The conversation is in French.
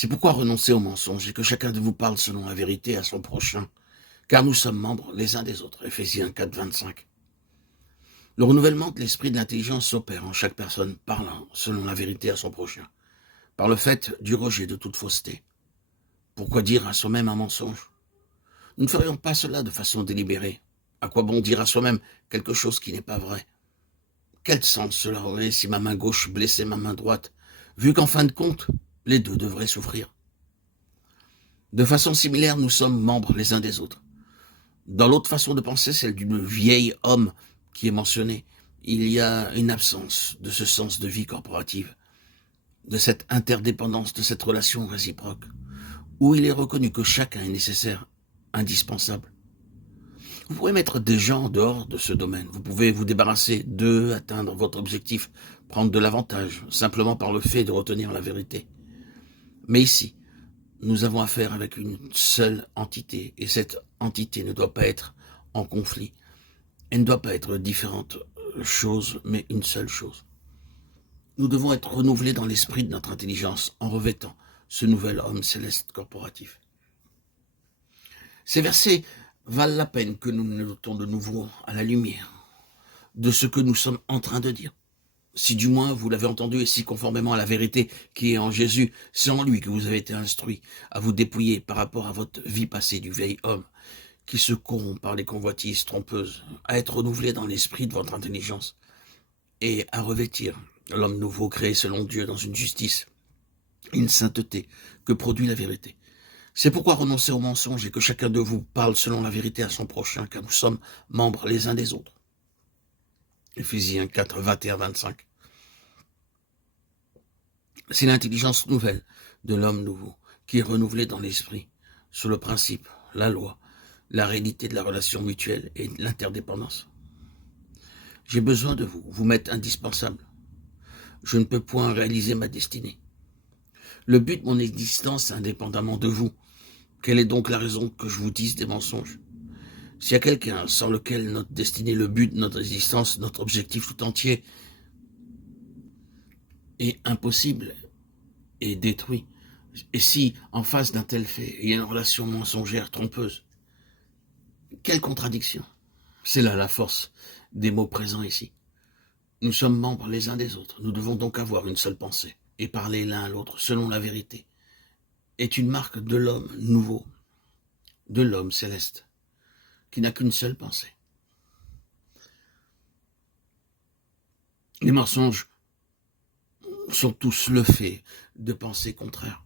C'est pourquoi renoncez au mensonge et que chacun de vous parle selon la vérité à son prochain, car nous sommes membres les uns des autres. Éphésiens 4, 25. Le renouvellement de l'esprit de l'intelligence s'opère en chaque personne parlant selon la vérité à son prochain, par le fait du rejet de toute fausseté. Pourquoi dire à soi-même un mensonge? Nous ne ferions pas cela de façon délibérée. À quoi bon dire à soi-même quelque chose qui n'est pas vrai? Quel sens cela aurait si ma main gauche blessait ma main droite, vu qu'en fin de compte, les deux devraient souffrir? De façon similaire, nous sommes membres les uns des autres. Dans l'autre façon de penser, celle du vieil homme qui est mentionné, il y a une absence de ce sens de vie corporative, de cette interdépendance, de cette relation réciproque, où il est reconnu que chacun est nécessaire, indispensable. Vous pouvez mettre des gens en dehors de ce domaine. Vous pouvez vous débarrasser d'eux, atteindre votre objectif, prendre de l'avantage, simplement par le fait de retenir la vérité. Mais ici, nous avons affaire avec une seule entité, et cette entité ne doit pas être en conflit. Elle ne doit pas être différentes choses, mais une seule chose. Nous devons être renouvelés dans l'esprit de notre intelligence en revêtant ce nouvel homme céleste corporatif. Ces versets valent la peine que nous nous notons de nouveau à la lumière de ce que nous sommes en train de dire. Si du moins vous l'avez entendu et si conformément à la vérité qui est en Jésus, c'est en lui que vous avez été instruits à vous dépouiller par rapport à votre vie passée du vieil homme qui se corrompt par les convoitises trompeuses, à être renouvelé dans l'esprit de votre intelligence et à revêtir l'homme nouveau créé selon Dieu dans une justice, une sainteté que produit la vérité. C'est pourquoi renoncez au mensonge et que chacun de vous parle selon la vérité à son prochain, car nous sommes membres les uns des autres. Éphésiens 4, 21, 25. C'est l'intelligence nouvelle de l'homme nouveau qui est renouvelée dans l'esprit, sur le principe, la loi, la réalité de la relation mutuelle et de l'interdépendance. J'ai besoin de vous, vous m'êtes indispensable. Je ne peux point réaliser ma destinée. Le but de mon existence, indépendamment de vous. Quelle est donc la raison que je vous dise des mensonges? S'il y a quelqu'un sans lequel notre destinée, le but de notre existence, notre objectif tout entier est impossible et détruit, et si, en face d'un tel fait, il y a une relation mensongère, trompeuse, quelle contradiction! C'est là la force des mots présents ici. Nous sommes membres les uns des autres, nous devons donc avoir une seule pensée, et parler l'un à l'autre selon la vérité, est une marque de l'homme nouveau, de l'homme céleste, qui n'a qu'une seule pensée. Les mensonges sont tous le fait de pensées contraires.